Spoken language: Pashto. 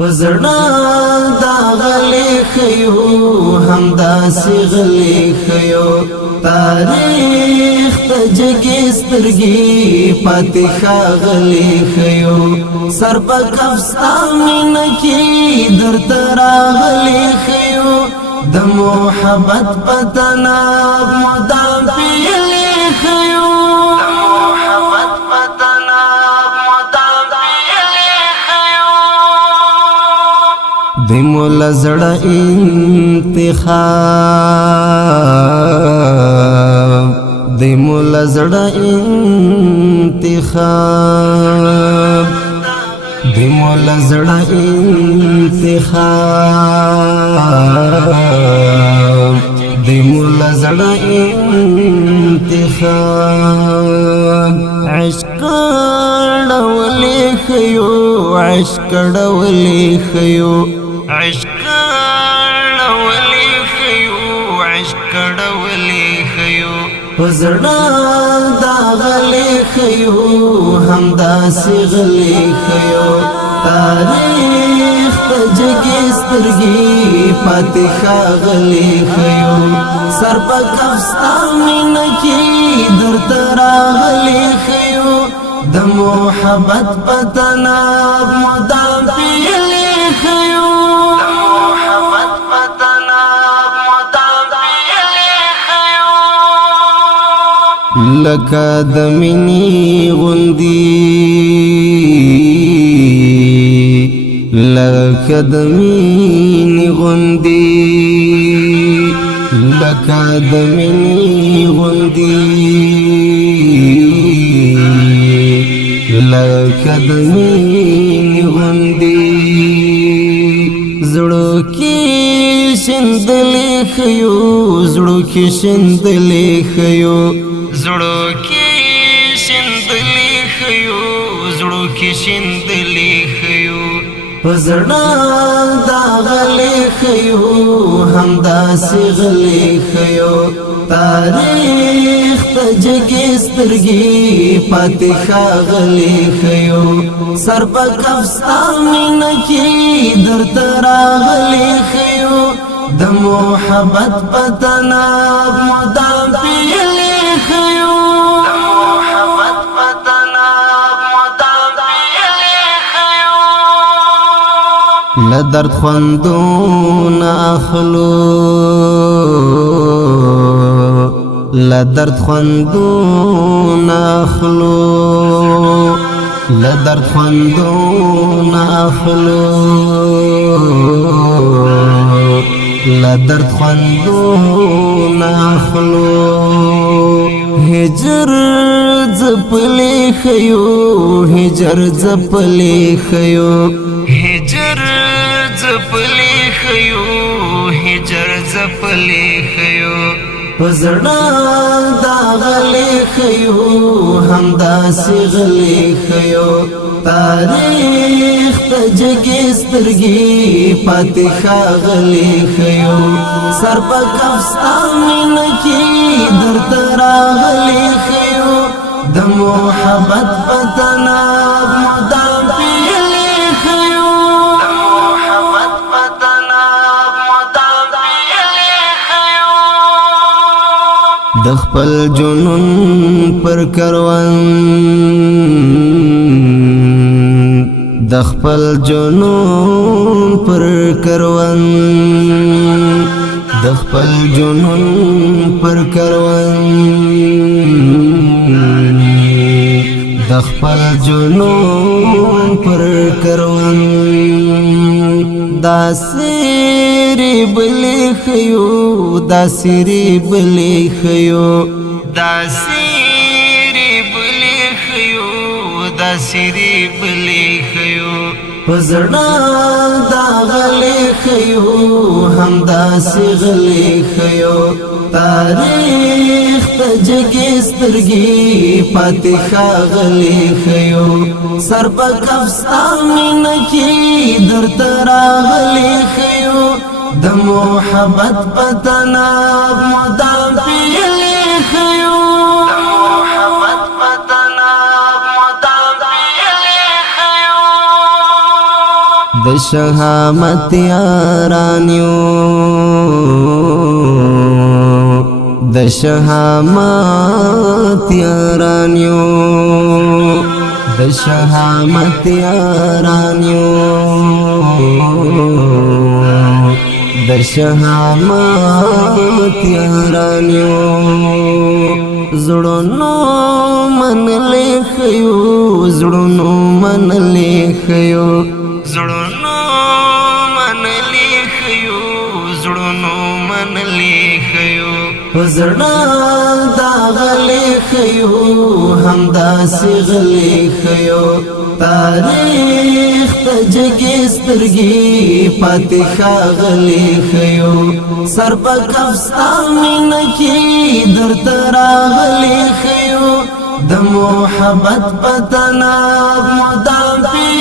پزړه دا غلې خيو همدا سي غلې خيو تاریخ ته جګې سترګې پاتې ښاغلې خيو سر په کفستا مینه کې درته راغلې خيو د محبت په تناب مدام پیلې خيو د مولا زړه انتخاب د مولا زړه انتخاب د مولا زړه انتخاب د مولا زړه انتخاب عشق ډولې خيو عشق ډولې خيو عشق ډولې خيو عشق ډولې خيو پزړه دا غلې خيو همدا سي غلې خيو تاریخ ته جګې سترګې پاتې ښاغلې خيو سر په کفستا مینه کې درته راغلې خيو د محبت په تناب مدام پیلې خيو لکه د مینې غوندې لکه د مینې غوندې لکه د مینې غوندې لکه د مینې غوندې زړه کې شندلې خيو زړه کې شندلې خيو زړه کې شندلې خيو زړه کې شندلې خيو پزړه دا غلې خيو همدا سي غلې خيو تاریخ ته جګې سترګې پاتې ښاغلې خيو سر په کفستا مینه کې درته راغلې خيو د محبت په تناب مدام پیلې خيو لدرد خوندون اخلو لدرد خوندون اخلو لدرد خوندون اخلو لدرد خوندون اخلو هجر زپلې خيو هجر زپلې خيو هجر زپلې خيو هجر زپلې خيو پزړه دا غلې خيو همدا سي غلې خيو تاریخ ته جګې سترګې پاتې ښاغلې خيو سر په کفستا مینه کې درته راغلې خيو د محبت په تناب مدام پیلې خيو د خپل جنون پر کروان د خپل جنون پر کروان د خپل جنون پر کروان د خپل جنون پر کروان دا سری بلې خيو دا سری بلې خيو دا سری بلې خيو دا سری بلې خيو پزړه دا غلې خيو همدا سي غلې خيو تاریخ ته جګې سترګې پاتې ښاغلې خيو سر په کفستا مینه کې درته راغلې خيو د محبت په تناب مدام پیلې خيو د شهامت یارانیو د شهامت یارانیو د شهامت یارانیو د شهامت یارانیو زړونو من لیکيو زړونو من لیکيو زړونو من لیکيو زړونو من لیکيو زړه دا غلیکيو هم دا سغلیکيو تاریخ تجگی سترگی پاتی خاغلی خیو سر پا کفستامین کی در تراغلی خیو د محبت پتناب مدام پی